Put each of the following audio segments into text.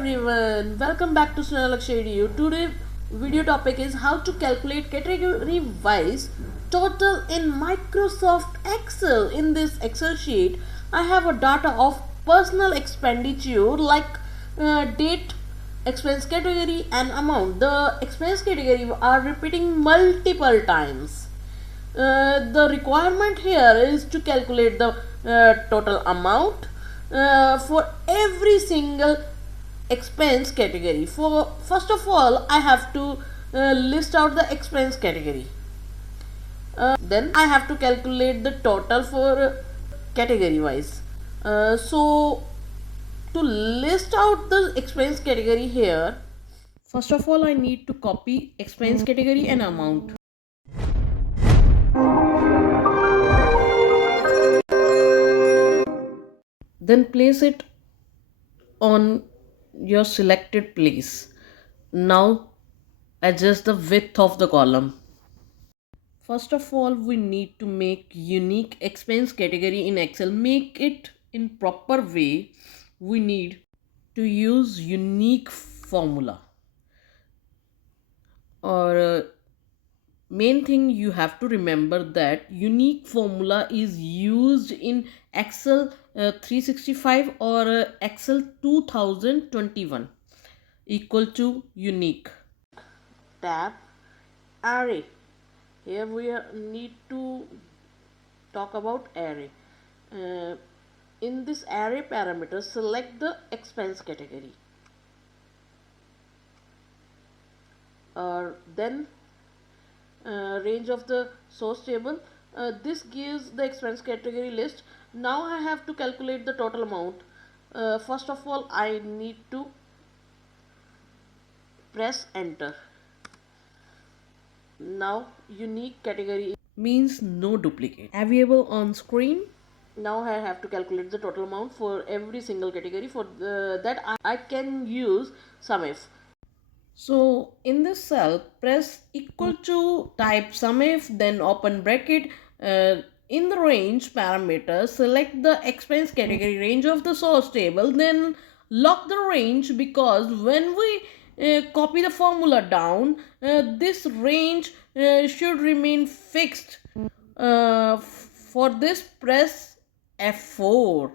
everyone, welcome back to Snellakshady. Today video topic is how to calculate category wise total in Microsoft Excel. In this Excel sheet, I have a data of personal expenditure like date, expense category and amount. The expense category are repeating multiple times. The requirement here is to calculate the total amount for every single expense category. For first of all, I have to list out the expense category. Then I have to calculate the total for category wise. So to list out the expense category here, first of all I need to copy expense category and amount. Then place it on your selected place. Now adjust the width of the column. First of all, we need to make unique expense category in Excel. Make it in proper way. We need to use unique formula, or main thing you have to remember that unique formula is used in Excel 365 or Excel 2021 equal to unique. Tab array. Here we need to talk about array. In this array parameter, select the expense category. Then range of the source table. This gives the expense category list. Now I have to calculate the total amount. First of all, I need to press enter. Now unique category means no duplicate available on screen. Now I have to calculate the total amount for every single category. For that I can use Sumif. So in this cell, press equal to, type Sumif, then open bracket. In the range parameter, select the expense category range of the source table, then lock the range, because when we copy the formula down, this range should remain fixed. For this, press F4.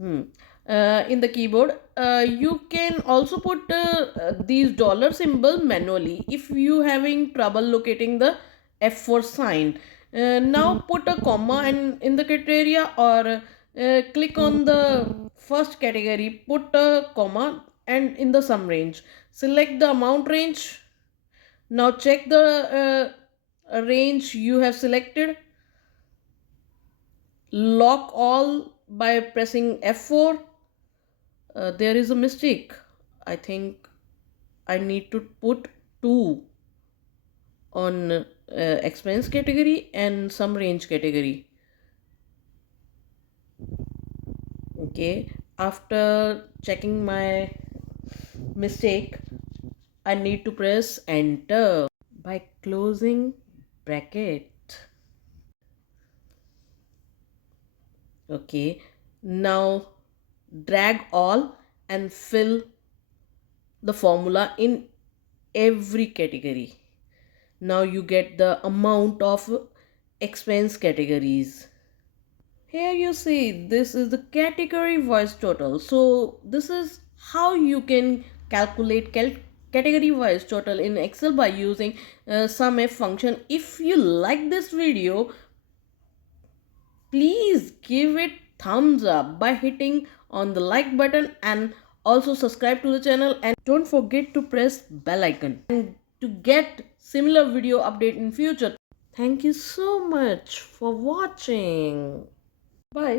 In the keyboard, you can also put these dollar symbol manually if you having trouble locating the F4 sign. Now put a comma and in the criteria, or click on the first category, put a comma, and in the sum range select the amount range. Now check the range you have selected, lock all by pressing F4. There is a mistake. I think I need to put 2 on expense category and sum range category. Okay, after checking my mistake, I need to press enter by closing bracket. Okay, now drag all and fill the formula in every category. Now you get the amount of expense categories. Here you see this is the category wise total. So this is how you can calculate category wise total in Excel by using SUMIF function. If you like this video, please give it thumbs up by hitting on the like button, and also subscribe to the channel, and don't forget to press bell icon and to get similar video update in future. Thank you so much for watching. Bye.